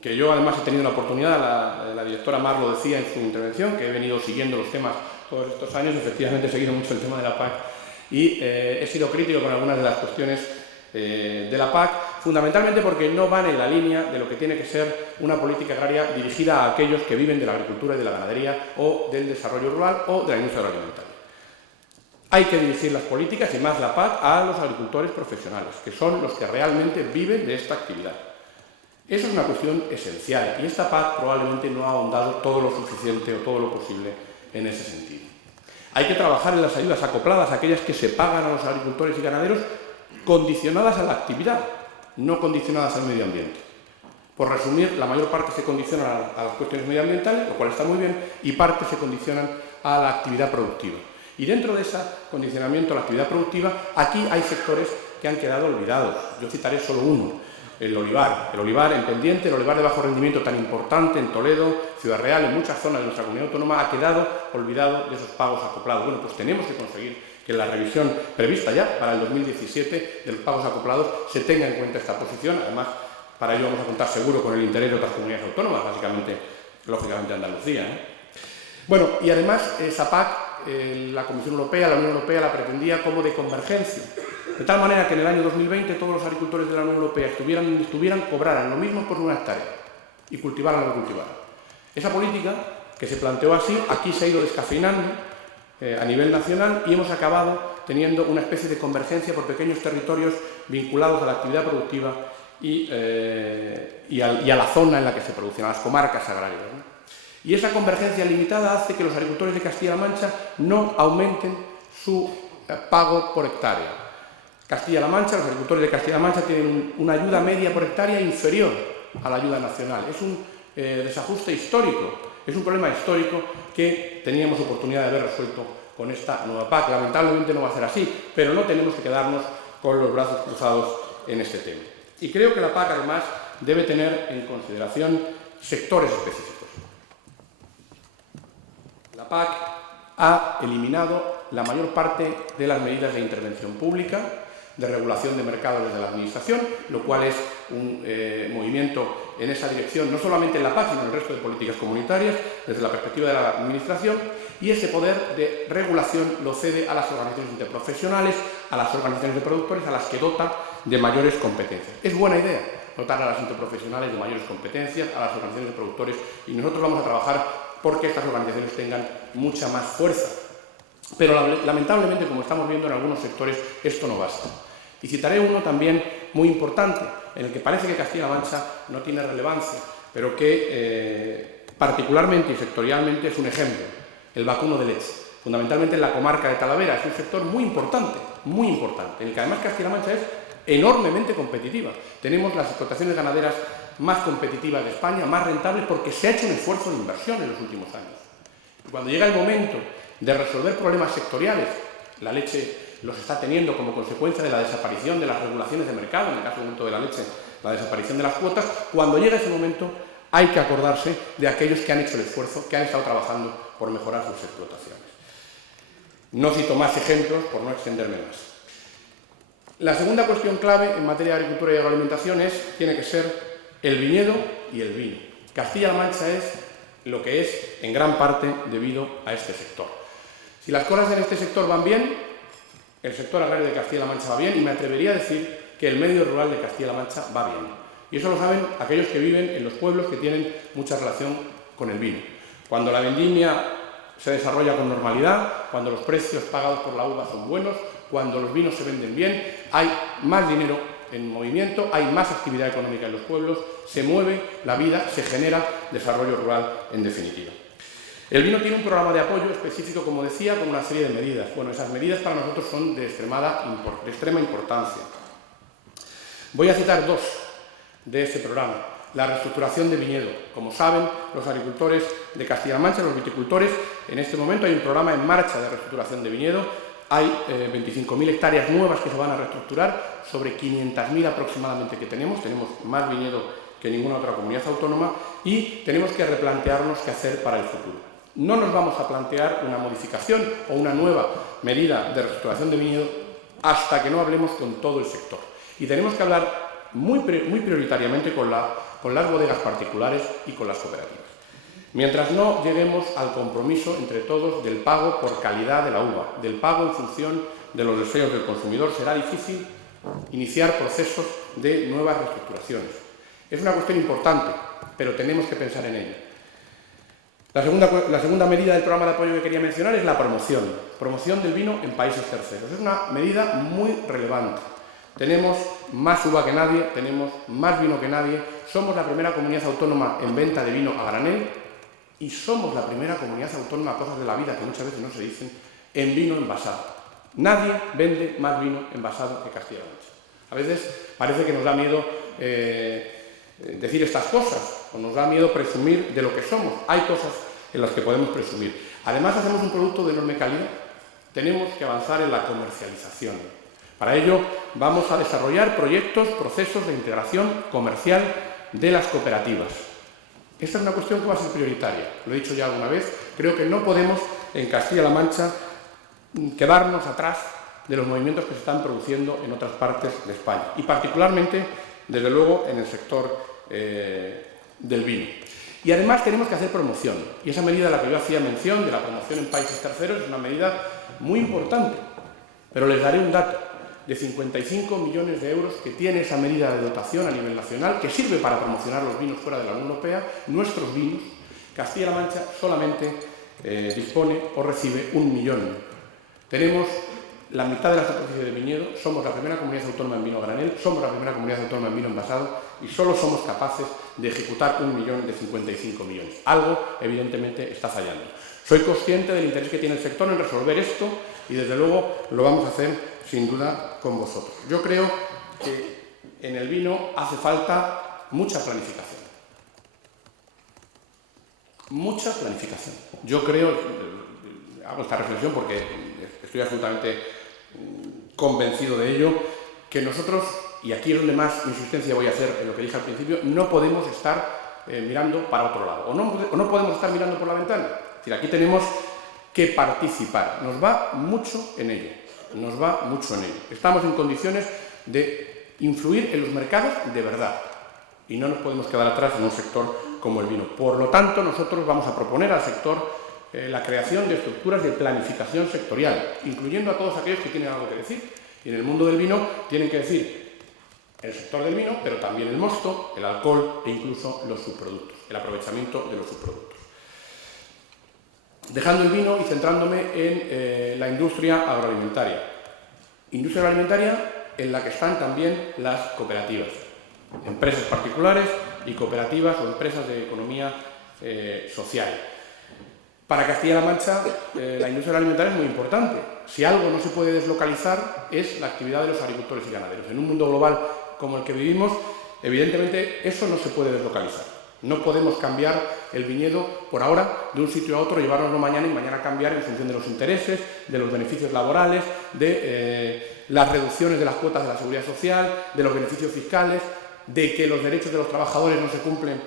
que yo además he tenido la oportunidad, la directora Mar lo decía en su intervención, que he venido siguiendo los temas todos estos años, efectivamente he seguido mucho el tema de la PAC y he sido crítico con algunas de las cuestiones de la PAC, fundamentalmente porque no van en la línea de lo que tiene que ser una política agraria dirigida a aquellos que viven de la agricultura y de la ganadería o del desarrollo rural o de la industria agroalimentaria. Hay que dirigir las políticas y más la PAC a los agricultores profesionales, que son los que realmente viven de esta actividad. Eso es una cuestión esencial y esta PAC probablemente no ha ahondado todo lo suficiente o todo lo posible en ese sentido. Hay que trabajar en las ayudas acopladas, aquellas que se pagan a los agricultores y ganaderos, condicionadas a la actividad, no condicionadas al medio ambiente. Por resumir, la mayor parte se condicionan a las cuestiones medioambientales, lo cual está muy bien, y parte se condicionan a la actividad productiva. Y dentro de ese condicionamiento a la actividad productiva, aquí hay sectores que han quedado olvidados. Yo citaré solo uno. El olivar en pendiente, el olivar de bajo rendimiento tan importante en Toledo, Ciudad Real, en muchas zonas de nuestra comunidad autónoma, ha quedado olvidado de esos pagos acoplados. Bueno, pues tenemos que conseguir que en la revisión prevista ya para el 2017 de los pagos acoplados se tenga en cuenta esta posición. Además, para ello vamos a contar seguro con el interés de otras comunidades autónomas, básicamente, lógicamente Andalucía, Bueno, y además esa PAC, la Comisión Europea, la Unión Europea la pretendía como de convergencia. De tal manera que en el año 2020 todos los agricultores de la Unión Europea cobraran lo mismo por una hectárea y cultivaran lo que cultivaran. Esa política, que se planteó así, aquí se ha ido descafeinando a nivel nacional y hemos acabado teniendo una especie de convergencia por pequeños territorios vinculados a la actividad productiva y a la zona en la que se producen, a las comarcas agrarias, Y esa convergencia limitada hace que los agricultores de Castilla-La Mancha no aumenten su pago por hectárea. Castilla-La Mancha, los agricultores de Castilla-La Mancha tienen una ayuda media por hectárea inferior a la ayuda nacional. Es un desajuste histórico, es un problema histórico que teníamos oportunidad de haber resuelto con esta nueva PAC. Lamentablemente no va a ser así, pero no tenemos que quedarnos con los brazos cruzados en este tema. Y creo que la PAC, además, debe tener en consideración sectores específicos. La PAC ha eliminado la mayor parte de las medidas de intervención pública, de regulación de mercados desde la Administración, lo cual es un movimiento en esa dirección, no solamente en la PAC, sino en el resto de políticas comunitarias, desde la perspectiva de la Administración, y ese poder de regulación lo cede a las organizaciones interprofesionales, a las organizaciones de productores, a las que dota de mayores competencias. Es buena idea dotar a las interprofesionales de mayores competencias, a las organizaciones de productores, y nosotros vamos a trabajar porque estas organizaciones tengan mucha más fuerza. Pero lamentablemente, como estamos viendo en algunos sectores, esto no basta. Y citaré uno también muy importante, en el que parece que Castilla-La Mancha no tiene relevancia, pero que particularmente y sectorialmente es un ejemplo, el vacuno de leche. Fundamentalmente en la comarca de Talavera, es un sector muy importante, en el que además Castilla-La Mancha es enormemente competitiva. Tenemos las explotaciones ganaderas más competitivas de España, más rentables, porque se ha hecho un esfuerzo de inversión en los últimos años. Y cuando llega el momento de resolver problemas sectoriales, la leche los está teniendo como consecuencia de la desaparición de las regulaciones de mercado, en el caso de la leche, la desaparición de las cuotas. Cuando llega ese momento hay que acordarse de aquellos que han hecho el esfuerzo, que han estado trabajando por mejorar sus explotaciones. No cito más ejemplos por no extenderme más. La segunda cuestión clave en materia de agricultura y agroalimentación tiene que ser el viñedo y el vino. Castilla-La Mancha es lo que es en gran parte debido a este sector. Si las cosas en este sector van bien, el sector agrario de Castilla-La Mancha va bien y me atrevería a decir que el medio rural de Castilla-La Mancha va bien. Y eso lo saben aquellos que viven en los pueblos que tienen mucha relación con el vino. Cuando la vendimia se desarrolla con normalidad, cuando los precios pagados por la uva son buenos, cuando los vinos se venden bien, hay más dinero en movimiento, hay más actividad económica en los pueblos, se mueve la vida, se genera desarrollo rural en definitiva. El vino tiene un programa de apoyo específico, como decía, con una serie de medidas. Bueno, esas medidas para nosotros son de extrema importancia. Voy a citar dos de ese programa. La reestructuración de viñedo. Como saben, los agricultores de Castilla-La Mancha, los viticultores, en este momento hay un programa en marcha de reestructuración de viñedo. Hay 25.000 hectáreas nuevas que se van a reestructurar, sobre 500.000 aproximadamente que tenemos. Tenemos más viñedo que ninguna otra comunidad autónoma y tenemos que replantearnos qué hacer para el futuro. No nos vamos a plantear una modificación o una nueva medida de reestructuración de viñedo hasta que no hablemos con todo el sector. Y tenemos que hablar muy prioritariamente con con las bodegas particulares y con las cooperativas. Mientras no lleguemos al compromiso entre todos del pago por calidad de la uva, del pago en función de los deseos del consumidor, será difícil iniciar procesos de nuevas reestructuraciones. Es una cuestión importante, pero tenemos que pensar en ella. La segunda medida del programa de apoyo que quería mencionar es la promoción del vino en países terceros. Es una medida muy relevante. Tenemos más uva que nadie, tenemos más vino que nadie, somos la primera comunidad autónoma en venta de vino a granel y somos la primera comunidad autónoma, cosas de la vida que muchas veces no se dicen, en vino envasado. Nadie vende más vino envasado que Castilla-La Mancha. A veces parece que nos da miedo decir estas cosas, o nos da miedo presumir de lo que somos. Hay cosas en las que podemos presumir. Además, hacemos un producto de enorme calidad. Tenemos que avanzar en la comercialización. Para ello, vamos a desarrollar proyectos, procesos de integración comercial de las cooperativas. Esta es una cuestión que va a ser prioritaria. Lo he dicho ya alguna vez. Creo que no podemos, en Castilla-La Mancha, quedarnos atrás de los movimientos que se están produciendo en otras partes de España. Y particularmente, desde luego, en el sector del vino. Y además tenemos que hacer promoción. Y esa medida a la que yo hacía mención, de la promoción en países terceros, es una medida muy importante. Pero les daré un dato de 55 millones de euros que tiene esa medida de dotación a nivel nacional, que sirve para promocionar los vinos fuera de la Unión Europea, nuestros vinos. Castilla-La Mancha solamente dispone o recibe 1 millón. Tenemos la mitad de la superficie de viñedo, somos la primera comunidad autónoma en vino a granel, somos la primera comunidad autónoma en vino envasado y solo somos capaces de ejecutar 1 millón de 55 millones. Algo, evidentemente, está fallando. Soy consciente del interés que tiene el sector en resolver esto y, desde luego, lo vamos a hacer, sin duda, con vosotros. Yo creo que en el vino hace falta mucha planificación. Mucha planificación. Yo creo, hago esta reflexión porque estoy absolutamente convencido de ello, que nosotros, y aquí es donde más insistencia voy a hacer en lo que dije al principio, no podemos estar mirando para otro lado, o no podemos estar mirando por la ventana. Es decir, aquí tenemos que participar. Nos va mucho en ello. Nos va mucho en ello. Estamos en condiciones de influir en los mercados de verdad. Y no nos podemos quedar atrás en un sector como el vino. Por lo tanto, nosotros vamos a proponer al sector la creación de estructuras de planificación sectorial, incluyendo a todos aquellos que tienen algo que decir. Y en el mundo del vino tienen que decir el sector del vino, pero también el mosto, el alcohol e incluso los subproductos, el aprovechamiento de los subproductos. Dejando el vino y centrándome en la industria agroalimentaria. Industria agroalimentaria en la que están también las cooperativas, empresas particulares y cooperativas o empresas de economía social. Para Castilla-La Mancha, la industria alimentaria es muy importante. Si algo no se puede deslocalizar es la actividad de los agricultores y ganaderos. En un mundo global como el que vivimos, evidentemente eso no se puede deslocalizar. No podemos cambiar el viñedo por ahora de un sitio a otro, llevárnoslo mañana y mañana cambiar en función de los intereses, de los beneficios laborales, de las reducciones de las cuotas de la seguridad social, de los beneficios fiscales, de que los derechos de los trabajadores no se cumplen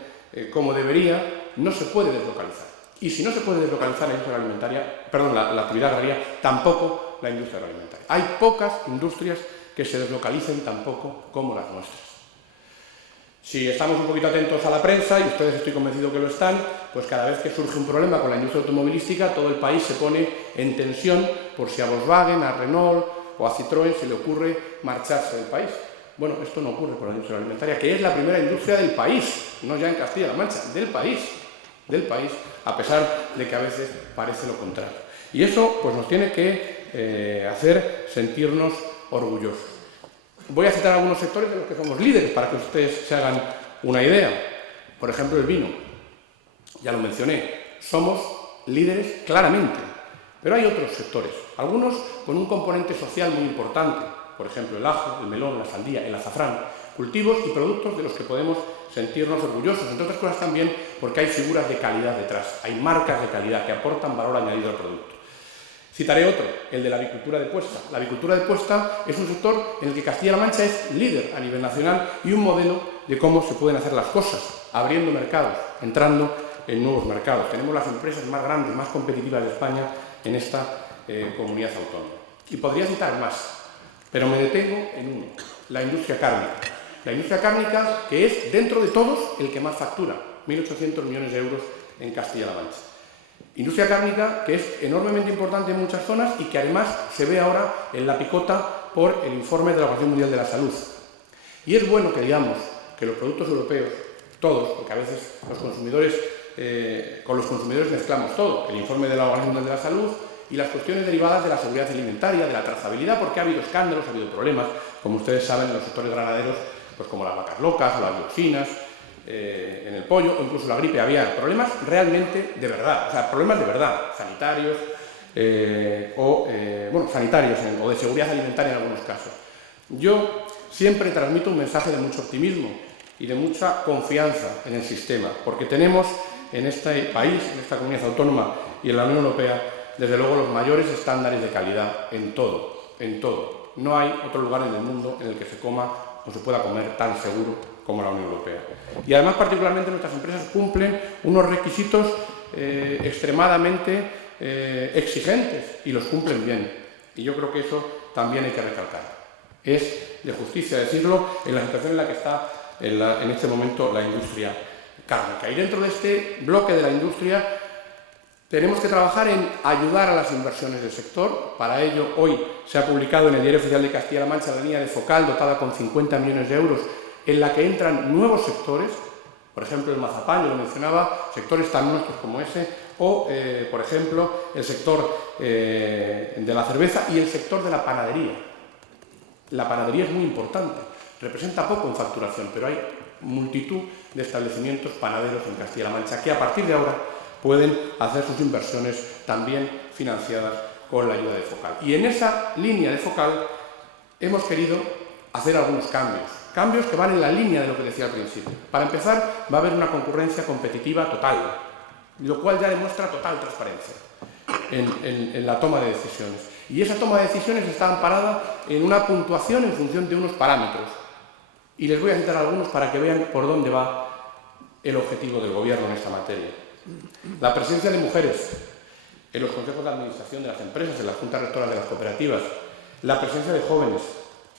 como debería. No se puede deslocalizar. Y si no se puede deslocalizar la industria alimentaria, la actividad agraria, tampoco la industria agroalimentaria. Hay pocas industrias que se deslocalicen tan poco como las nuestras. Si estamos un poquito atentos a la prensa, y ustedes estoy convencido que lo están, pues cada vez que surge un problema con la industria automovilística, todo el país se pone en tensión por si a Volkswagen, a Renault o a Citroën se le ocurre marcharse del país. Bueno, esto no ocurre con la industria alimentaria, que es la primera industria del país, no ya en Castilla-La Mancha, del país, a pesar de que a veces parece lo contrario. Y eso pues nos tiene que hacer sentirnos orgullosos. Voy a citar algunos sectores de los que somos líderes para que ustedes se hagan una idea. Por ejemplo, el vino. Ya lo mencioné. Somos líderes claramente. Pero hay otros sectores, algunos con un componente social muy importante. Por ejemplo, el ajo, el melón, la sandía, el azafrán. Cultivos y productos de los que podemos sentirnos orgullosos, entre otras cosas también porque hay figuras de calidad detrás, hay marcas de calidad que aportan valor añadido al producto. Citaré otro, el de la avicultura de puesta. La avicultura de puesta es un sector en el que Castilla-La Mancha es líder a nivel nacional y un modelo de cómo se pueden hacer las cosas, abriendo mercados, entrando en nuevos mercados. Tenemos las empresas más grandes, más competitivas de España en esta comunidad autónoma. Y podría citar más, pero me detengo en uno, la industria cárnica. La industria cárnica, que es, dentro de todos, el que más factura, 1.800 millones de euros en Castilla-La Mancha. Industria cárnica que es enormemente importante en muchas zonas y que además se ve ahora en la picota por el informe de la Organización Mundial de la Salud. Y es bueno que digamos que los productos europeos, todos, porque a veces los consumidores, con los consumidores mezclamos todo, el informe de la Organización Mundial de la Salud y las cuestiones derivadas de la seguridad alimentaria, de la trazabilidad, porque ha habido escándalos, ha habido problemas, como ustedes saben, en los sectores ganaderos, pues como las vacas locas o las dioxinas, en el pollo o incluso la gripe aviar, problemas realmente de verdad, o sea, problemas de verdad, sanitarios sanitarios o de seguridad alimentaria en algunos casos. Yo siempre transmito un mensaje de mucho optimismo y de mucha confianza en el sistema, porque tenemos en este país, en esta comunidad autónoma y en la Unión Europea, desde luego los mayores estándares de calidad en todo, en todo. No hay otro lugar en el mundo en el que se coma o se pueda comer tan seguro como la Unión Europea. Y además, particularmente, nuestras empresas cumplen unos requisitos extremadamente exigentes y los cumplen bien. Y yo creo que eso también hay que recalcar. Es de justicia decirlo en la situación en la que está en este momento la industria cárnica. Y dentro de este bloque de la industria tenemos que trabajar en ayudar a las inversiones del sector. Para ello, hoy se ha publicado en el Diario Oficial de Castilla-La Mancha la línea de Focal dotada con 50 millones de euros en la que entran nuevos sectores, por ejemplo el mazapán, yo lo mencionaba, sectores tan nuestros como ese, o por ejemplo el sector de la cerveza y el sector de la panadería. La panadería es muy importante, representa poco en facturación, pero hay multitud de establecimientos panaderos en Castilla-La Mancha que a partir de ahora pueden hacer sus inversiones también financiadas con la ayuda de Focal. Y en esa línea de Focal hemos querido hacer algunos cambios que van en la línea de lo que decía al principio. Para empezar, va a haber una concurrencia competitiva total, lo cual ya demuestra total transparencia en la toma de decisiones. Y esa toma de decisiones está amparada en una puntuación en función de unos parámetros. Y les voy a citar algunos para que vean por dónde va el objetivo del Gobierno en esta materia. La presencia de mujeres en los consejos de administración de las empresas, en las juntas rectoras de las cooperativas, la presencia de jóvenes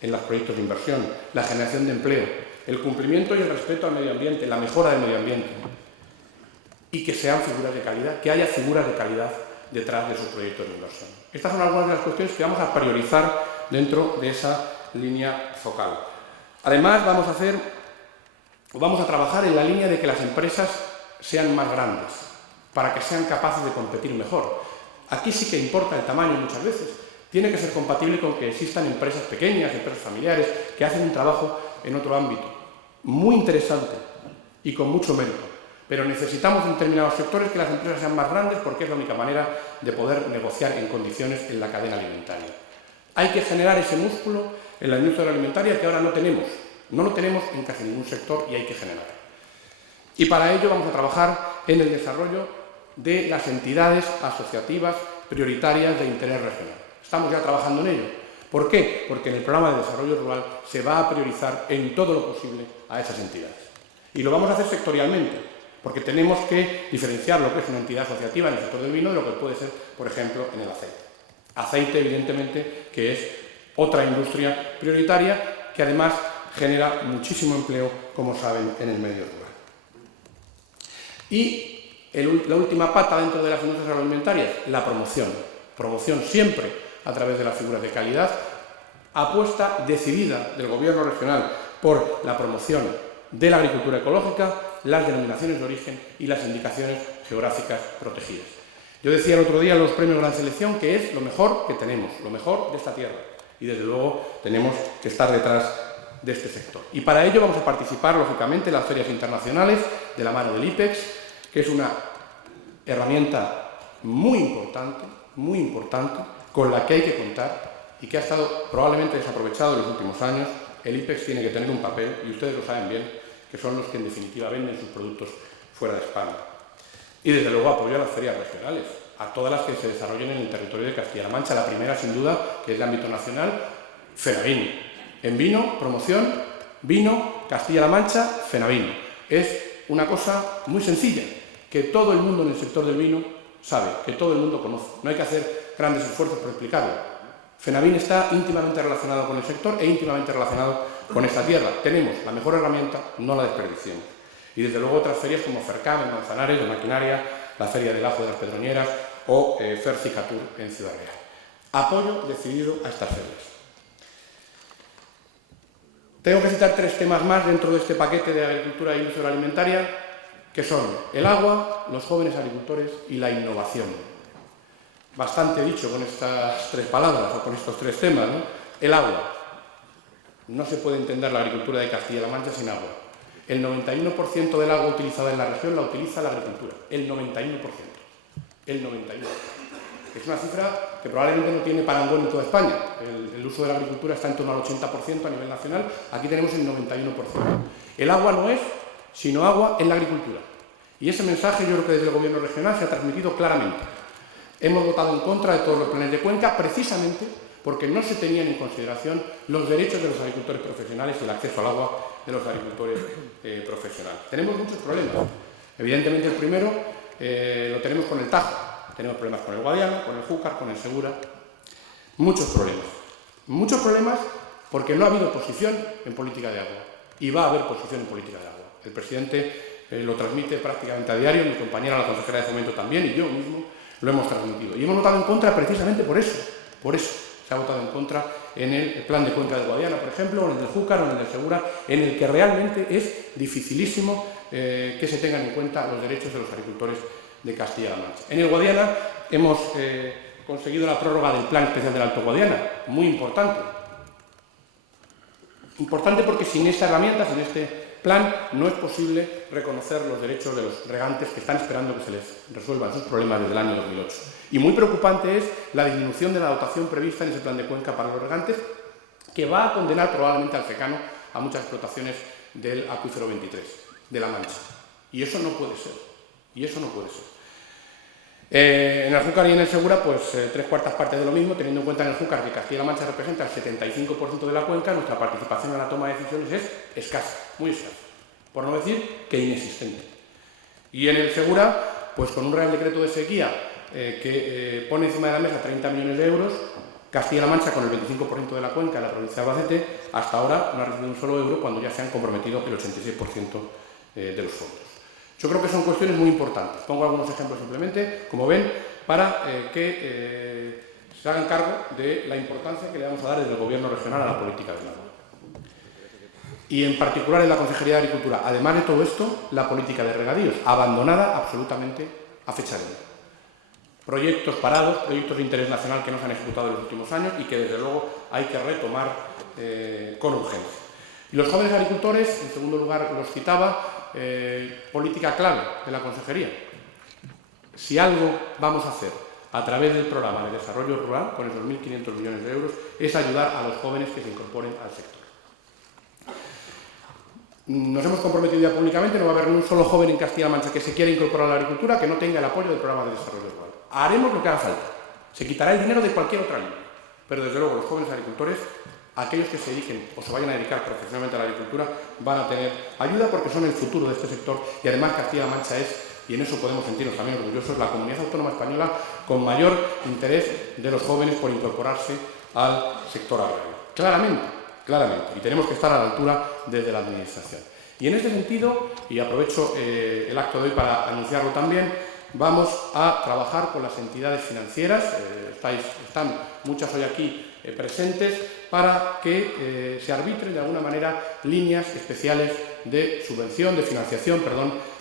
en los proyectos de inversión, la generación de empleo, el cumplimiento y el respeto al medio ambiente, la mejora del medio ambiente y que sean figuras de calidad, que haya figuras de calidad detrás de sus proyectos de inversión. Estas son algunas de las cuestiones que vamos a priorizar dentro de esa línea focal. Además, vamos a trabajar en la línea de que las empresas sean más grandes, para que sean capaces de competir mejor. Aquí sí que importa el tamaño muchas veces. Tiene que ser compatible con que existan empresas pequeñas, empresas familiares, que hacen un trabajo en otro ámbito, muy interesante y con mucho mérito. Pero necesitamos en determinados sectores que las empresas sean más grandes porque es la única manera de poder negociar en condiciones en la cadena alimentaria. Hay que generar ese músculo en la industria alimentaria que ahora no tenemos. No lo tenemos en casi ningún sector y hay que generarlo. Y para ello vamos a trabajar en el desarrollo de las entidades asociativas prioritarias de interés regional. Estamos ya trabajando en ello. ¿Por qué? Porque en el programa de desarrollo rural se va a priorizar en todo lo posible a esas entidades. Y lo vamos a hacer sectorialmente, porque tenemos que diferenciar lo que es una entidad asociativa en el sector del vino de lo que puede ser, por ejemplo, en el aceite. Aceite, evidentemente, que es otra industria prioritaria que además genera muchísimo empleo, como saben, en el medio rural. Y la última pata dentro de las industrias agroalimentarias, la promoción. Promoción siempre a través de las figuras de calidad, apuesta decidida del Gobierno regional por la promoción de la agricultura ecológica, las denominaciones de origen y las indicaciones geográficas protegidas. Yo decía el otro día en los premios Gran Selección que es lo mejor que tenemos, lo mejor de esta tierra. Y desde luego tenemos que estar detrás de este sector. Y para ello vamos a participar, lógicamente, en las ferias internacionales de la mano del IPEX, que es una herramienta muy importante, con la que hay que contar y que ha estado probablemente desaprovechado en los últimos años. El IPEX tiene que tener un papel, y ustedes lo saben bien, que son los que en definitiva venden sus productos fuera de España. Y desde luego apoyo a las ferias regionales, a todas las que se desarrollen en el territorio de Castilla-La Mancha. La primera, sin duda, que es de ámbito nacional, Fenavín. En vino, promoción, vino, Castilla-La Mancha, Fenavín. Es una cosa muy sencilla, que todo el mundo en el sector del vino sabe, que todo el mundo conoce. No hay que hacer grandes esfuerzos por explicarlo. Fenavín está íntimamente relacionado con el sector e íntimamente relacionado con esta tierra. Tenemos la mejor herramienta, no la desperdiciemos. Y desde luego otras ferias como Fercam en Manzanares, de maquinaria, la Feria del Ajo de las Pedroñeras o Fercicatur en Ciudad Real. Apoyo decidido a estas ferias. Tengo que citar 3 temas más dentro de este paquete de agricultura e industria alimentaria, que son el agua, los jóvenes agricultores y la innovación. Bastante dicho con estas 3 palabras o con estos 3 temas, ¿no? El agua. No se puede entender la agricultura de Castilla-La Mancha sin agua. El 91% del agua utilizada en la región la utiliza la agricultura. El 91%. El 91%. Es una cifra que probablemente no tiene parangón en toda España. El uso de la agricultura está en torno al 80% a nivel nacional. Aquí tenemos el 91%. El agua no es sino agua en la agricultura. Y ese mensaje yo creo que desde el Gobierno regional se ha transmitido claramente. Hemos votado en contra de todos los planes de Cuenca precisamente porque no se tenían en consideración los derechos de los agricultores profesionales y el acceso al agua de los agricultores profesionales. Tenemos muchos problemas. Evidentemente el primero lo tenemos con el Tajo. Tenemos problemas con el Guadiana, con el Júcar, con el Segura. Muchos problemas. Muchos problemas porque no ha habido posición en política de agua. Y va a haber posición en política de agua. El presidente lo transmite prácticamente a diario, mi compañera, la consejera de Fomento también, y yo mismo lo hemos transmitido. Y hemos votado en contra precisamente por eso. Por eso se ha votado en contra en el plan de Cuenca del Guadiana, por ejemplo, o en el del Júcar o en el del Segura, en el que realmente es dificilísimo que se tengan en cuenta los derechos de los agricultores de Castilla-La Mancha. En el Guadiana hemos conseguido la prórroga del Plan Especial del Alto Guadiana, muy importante. Importante porque sin esa herramienta, sin este plan, no es posible reconocer los derechos de los regantes que están esperando que se les resuelvan sus problemas desde el año 2008. Y muy preocupante es la disminución de la dotación prevista en ese plan de Cuenca para los regantes, que va a condenar probablemente al secano a muchas explotaciones del acuífero 23, de La Mancha. Y eso no puede ser. Y eso no puede ser. En el Júcar y en el Segura, pues 3/4 partes de lo mismo, teniendo en cuenta en el Júcar que Castilla-La Mancha representa el 75% de la cuenca, nuestra participación en la toma de decisiones es escasa, muy escasa, por no decir que inexistente. Y en el Segura, pues con un Real Decreto de sequía que pone encima de la mesa 30 millones de euros, Castilla-La Mancha, con el 25% de la cuenca en la provincia de Albacete, hasta ahora no ha recibido un solo euro cuando ya se han comprometido el 86% de los fondos. Yo creo que son cuestiones muy importantes. Pongo algunos ejemplos simplemente, como ven, para que se hagan cargo de la importancia que le vamos a dar desde el Gobierno regional a la política del agua. Y en particular en la Consejería de Agricultura, además de todo esto, la política de regadíos, abandonada absolutamente a fecha de hoy. Proyectos parados, proyectos de interés nacional que no se han ejecutado en los últimos años y que desde luego hay que retomar con urgencia. Y los jóvenes agricultores, en segundo lugar los citaba, política clave de la Consejería. Si algo vamos a hacer a través del programa de desarrollo rural, con esos 1.500 millones de euros, es ayudar a los jóvenes que se incorporen al sector. Nos hemos comprometido ya públicamente, no va a haber ni un solo joven en Castilla-La Mancha que se quiera incorporar a la agricultura que no tenga el apoyo del programa de desarrollo rural. Haremos lo que haga falta. Se quitará el dinero de cualquier otra línea. Pero desde luego los jóvenes agricultores, aquellos que se dediquen o se vayan a dedicar profesionalmente a la agricultura, van a tener ayuda porque son el futuro de este sector y además Castilla-La Mancha es, y en eso podemos sentirnos también orgullosos, la comunidad autónoma española con mayor interés de los jóvenes por incorporarse al sector agrario. Claramente, y tenemos que estar a la altura desde la Administración. Y en este sentido, y aprovecho el acto de hoy para anunciarlo también, vamos a trabajar con las entidades financieras, están muchas hoy aquí presentes, para que se arbitren de alguna manera líneas especiales de subvención, de financiación,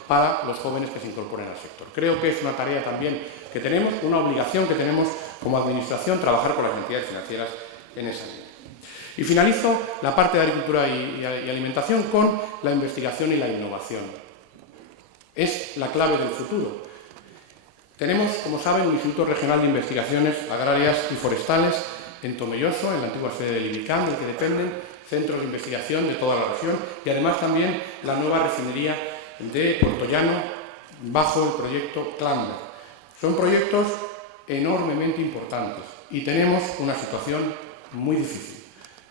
para los jóvenes que se incorporen al sector. Creo que es una tarea también que tenemos, una obligación que tenemos como Administración, trabajar con las entidades financieras en esa línea. Y finalizo la parte de agricultura y alimentación con la investigación y la innovación. Es la clave del futuro. Tenemos, como saben, un Instituto Regional de Investigaciones Agrarias y Forestales en Tomelloso, en la antigua sede del IBICAM, del que dependen centros de investigación de toda la región y además también la nueva refinería de Puerto Llano bajo el proyecto Clamber. Son proyectos enormemente importantes y tenemos una situación muy difícil.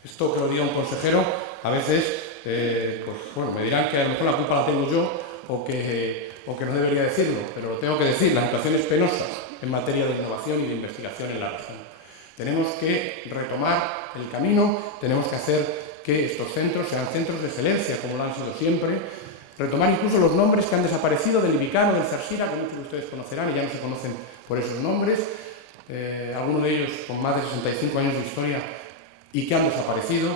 Esto que lo diga un consejero, a veces me dirán que a lo mejor la culpa la tengo yo o que no debería decirlo, pero lo tengo que decir, la situación es penosa en materia de innovación y de investigación en la región. Tenemos que retomar el camino, tenemos que hacer que estos centros sean centros de excelencia, como lo han sido siempre, retomar incluso los nombres que han desaparecido del Ibicano, del Zarsira, que muchos de ustedes conocerán y ya no se conocen por esos nombres, algunos de ellos con más de 65 años de historia y que han desaparecido.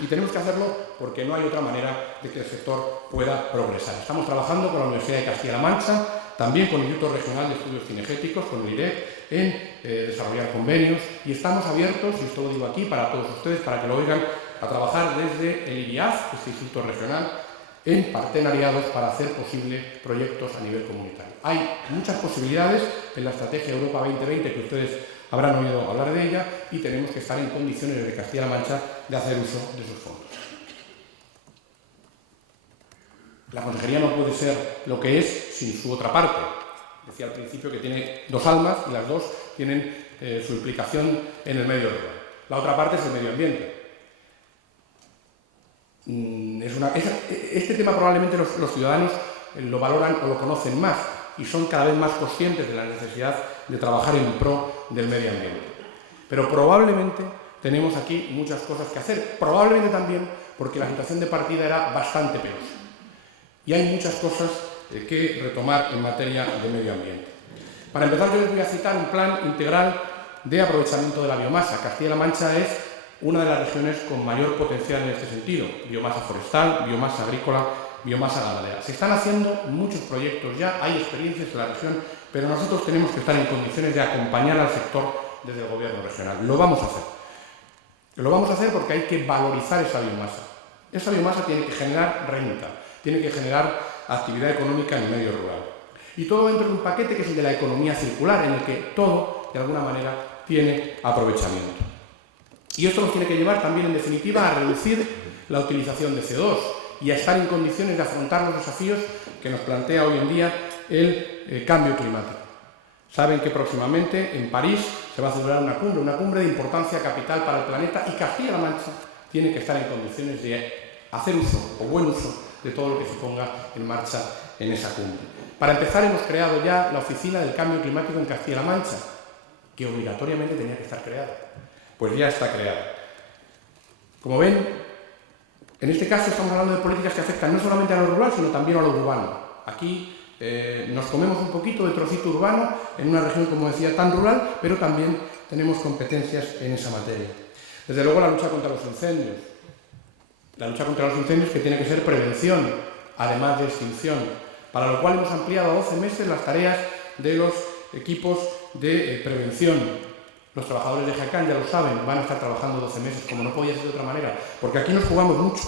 Y tenemos que hacerlo porque no hay otra manera de que el sector pueda progresar. Estamos trabajando con la Universidad de Castilla-La Mancha, también con el Instituto Regional de Estudios Cinegéticos, con el IREC, en desarrollar convenios, y estamos abiertos, y esto lo digo aquí para todos ustedes, para que lo oigan, a trabajar desde el IBIAF, este Instituto Regional, en partenariados para hacer posible proyectos a nivel comunitario. Hay muchas posibilidades en la Estrategia Europa 2020 que ustedes habrán oído hablar de ella y tenemos que estar en condiciones desde Castilla-La Mancha de hacer uso de esos fondos. La consejería no puede ser lo que es sin su otra parte. Decía al principio que tiene dos almas y las dos tienen su implicación en el medio rural. La otra parte es el medio ambiente. Este tema probablemente los ciudadanos lo valoran o lo conocen más y son cada vez más conscientes de la necesidad de trabajar en pro del medio ambiente. Pero probablemente tenemos aquí muchas cosas que hacer, probablemente también porque la situación de partida era bastante penosa. Y hay muchas cosas que retomar en materia de medio ambiente. Para empezar, yo les voy a citar un plan integral de aprovechamiento de la biomasa. Castilla-La Mancha es una de las regiones con mayor potencial en este sentido. Biomasa forestal, biomasa agrícola, biomasa ganadera. Se están haciendo muchos proyectos ya, hay experiencias en la región, pero nosotros tenemos que estar en condiciones de acompañar al sector desde el gobierno regional. Lo vamos a hacer. Lo vamos a hacer porque hay que valorizar esa biomasa. Esa biomasa tiene que generar renta, tiene que generar actividad económica en el medio rural. Y todo dentro de un paquete que es el de la economía circular, en el que todo, de alguna manera, tiene aprovechamiento. Y esto nos tiene que llevar también, en definitiva, a reducir la utilización de CO2 y a estar en condiciones de afrontar los desafíos que nos plantea hoy en día el cambio climático. Saben que próximamente en París se va a celebrar una cumbre de importancia capital para el planeta, y Castilla-La Mancha tiene que estar en condiciones de hacer uso o buen uso de todo lo que se ponga en marcha en esa cumbre. Para empezar, hemos creado ya la Oficina del Cambio Climático en Castilla-La Mancha, que obligatoriamente tenía que estar creada. Pues ya está creada. Como ven, en este caso estamos hablando de políticas que afectan no solamente a lo rural, sino también a lo urbano. Aquí nos comemos un poquito de trocito urbano en una región, como decía, tan rural, pero también tenemos competencias en esa materia. Desde luego, la lucha contra los incendios. La lucha contra los incendios, que tiene que ser prevención, además de extinción, para lo cual hemos ampliado a 12 meses las tareas de los equipos de prevención. Los trabajadores de GECAN ya lo saben, van a estar trabajando 12 meses, como no podía ser de otra manera, porque aquí nos jugamos mucho,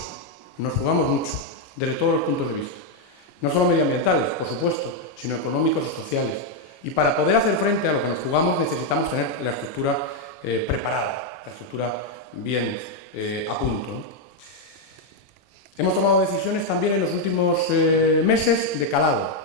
desde todos los puntos de vista. No solo medioambientales, por supuesto, sino económicos y sociales. Y para poder hacer frente a lo que nos jugamos necesitamos tener la estructura preparada, la estructura bien a punto, ¿no? Hemos tomado decisiones también en los últimos meses de calado.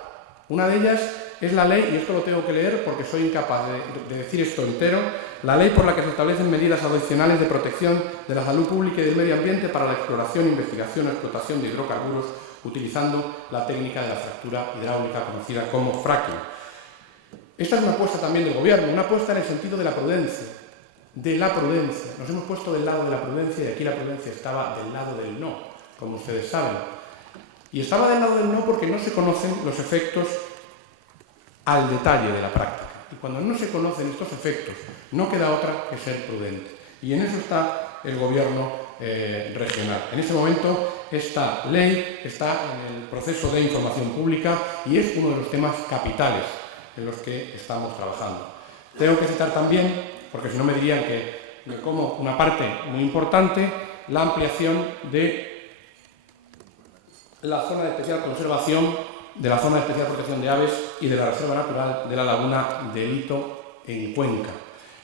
Una de ellas es la ley, y esto lo tengo que leer porque soy incapaz de decir esto entero, la ley por la que se establecen medidas adicionales de protección de la salud pública y del medio ambiente para la exploración, investigación o explotación de hidrocarburos utilizando la técnica de la fractura hidráulica conocida como fracking. Esta es una apuesta también del Gobierno, una apuesta en el sentido de la prudencia. De la prudencia. Nos hemos puesto del lado de la prudencia y aquí la prudencia estaba del lado del no, como ustedes saben. Y estaba del lado del no porque no se conocen los efectos al detalle de la práctica. Y cuando no se conocen estos efectos, no queda otra que ser prudente. Y en eso está el Gobierno regional. En este momento, esta ley está en el proceso de información pública y es uno de los temas capitales en los que estamos trabajando. Tengo que citar también, porque si no me dirían que me como una parte muy importante, la ampliación de la zona de especial conservación, de la zona de especial protección de aves y de la reserva natural de la laguna de Lito en Cuenca.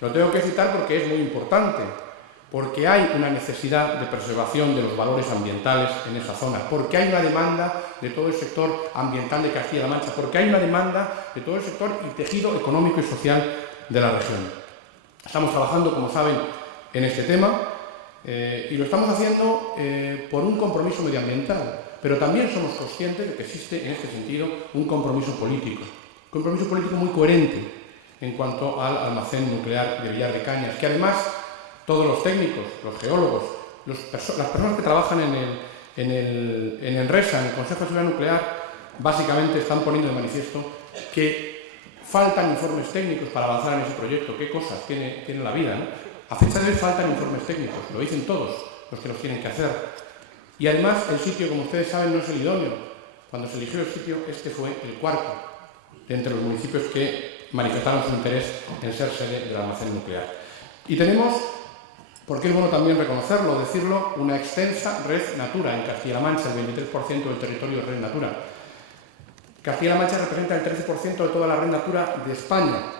Lo tengo que citar porque es muy importante, porque hay una necesidad de preservación de los valores ambientales en esa zona, porque hay una demanda de todo el sector ambiental de Castilla-La Mancha, porque hay una demanda de todo el sector y tejido económico y social de la región. Estamos trabajando, como saben, en este tema y lo estamos haciendo por un compromiso medioambiental, pero también somos conscientes de que existe en este sentido un compromiso político muy coherente en cuanto al almacén nuclear de Villar de Cañas, que además todos los técnicos, los geólogos las personas que trabajan en el ENRESA, en el Consejo de Seguridad Nuclear, básicamente están poniendo de manifiesto que faltan informes técnicos para avanzar en ese proyecto. ¿Qué cosas tiene la vida, ¿no? A fecha de hoy faltan informes técnicos, lo dicen todos los que los tienen que hacer. Y además el sitio, como ustedes saben, no es el idóneo. Cuando se eligió el sitio, este fue el cuarto de entre los municipios que manifestaron su interés en ser sede del almacén nuclear. Y tenemos, porque es bueno también reconocerlo, decirlo, una extensa red Natura en Castilla-La Mancha, el 23% del territorio es red Natura. Castilla-La Mancha representa el 13% de toda la red Natura de España.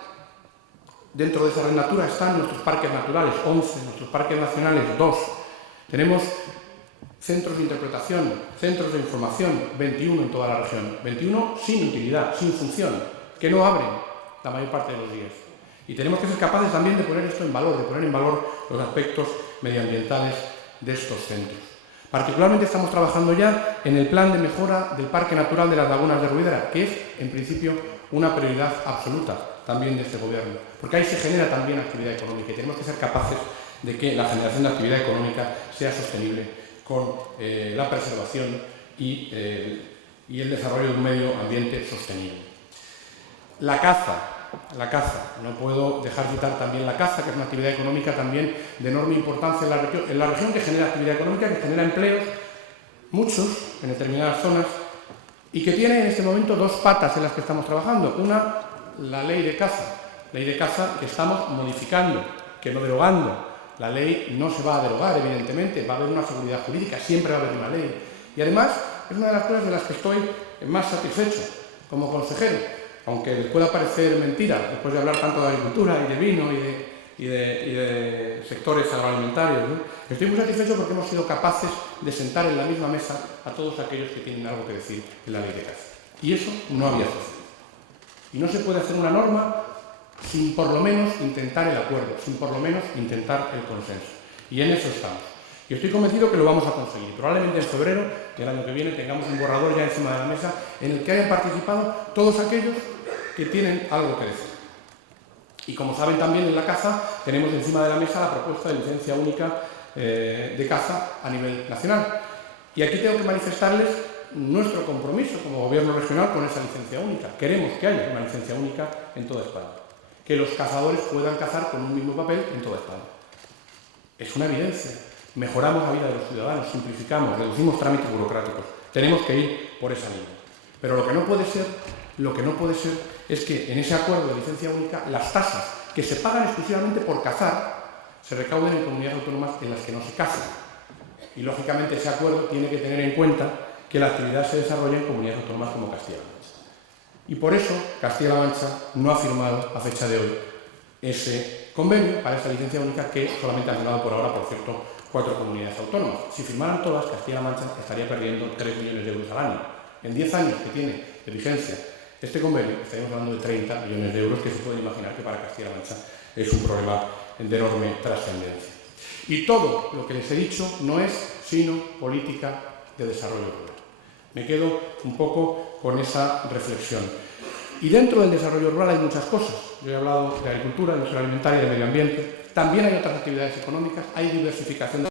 Dentro de esa red Natura están nuestros parques naturales, 11, nuestros parques nacionales, 2. Tenemos centros de interpretación, centros de información, 21 en toda la región. 21 sin utilidad, sin función, que no abren la mayor parte de los días. Y tenemos que ser capaces también de poner esto en valor, de poner en valor los aspectos medioambientales de estos centros. Particularmente estamos trabajando ya en el plan de mejora del Parque Natural de las Lagunas de Ruidera, que es, en principio, una prioridad absoluta también de este Gobierno, porque ahí se genera también actividad económica y tenemos que ser capaces de que la generación de actividad económica sea sostenible con la preservación y el desarrollo de un medio ambiente sostenible. La caza, no puedo dejar de citar también la caza, que es una actividad económica también de enorme importancia en la región, que genera actividad económica, que genera empleos, muchos en determinadas zonas, y que tiene en este momento dos patas en las que estamos trabajando. Una, la ley de caza que estamos modificando, que no derogando. La ley no se va a derogar, evidentemente, va a haber una seguridad jurídica, siempre va a haber una ley. Y además, es una de las cosas de las que estoy más satisfecho como consejero, aunque les pueda parecer mentira, después de hablar tanto de agricultura y de vino y de sectores agroalimentarios, ¿no? Estoy muy satisfecho porque hemos sido capaces de sentar en la misma mesa a todos aquellos que tienen algo que decir en la ley de caza. Y eso no había sucedido. Y no se puede hacer una norma sin por lo menos intentar el acuerdo, sin por lo menos intentar el consenso. Y en eso estamos. Y estoy convencido que lo vamos a conseguir. Probablemente en febrero del año que viene tengamos un borrador ya encima de la mesa en el que hayan participado todos aquellos que tienen algo que decir. Y como saben también en la caza tenemos encima de la mesa la propuesta de licencia única de caza a nivel nacional. Y aquí tengo que manifestarles nuestro compromiso como Gobierno regional con esa licencia única. Queremos que haya una licencia única en toda España. Que los cazadores puedan cazar con un mismo papel en toda España. Es una evidencia. Mejoramos la vida de los ciudadanos, simplificamos, reducimos trámites burocráticos. Tenemos que ir por esa línea. Pero lo que no puede ser es que en ese acuerdo de licencia única las tasas que se pagan exclusivamente por cazar se recauden en comunidades autónomas en las que no se caza. Y lógicamente ese acuerdo tiene que tener en cuenta que la actividad se desarrolla en comunidades autónomas como Castilla-La Mancha. Y por eso Castilla-La Mancha no ha firmado a fecha de hoy ese convenio para esa licencia única que solamente han firmado por ahora, por cierto, 4 comunidades autónomas. Si firmaran todas, Castilla-La Mancha estaría perdiendo 3 millones de euros al año. En 10 años que tiene de vigencia este convenio, estaríamos hablando de 30 millones de euros, que se pueden imaginar que para Castilla-La Mancha es un problema de enorme trascendencia. Y todo lo que les he dicho no es sino política de desarrollo rural. Me quedo un poco con esa reflexión. Y dentro del desarrollo rural hay muchas cosas. Yo he hablado de agricultura, de industria alimentaria y de medio ambiente. También hay otras actividades económicas, hay diversificación de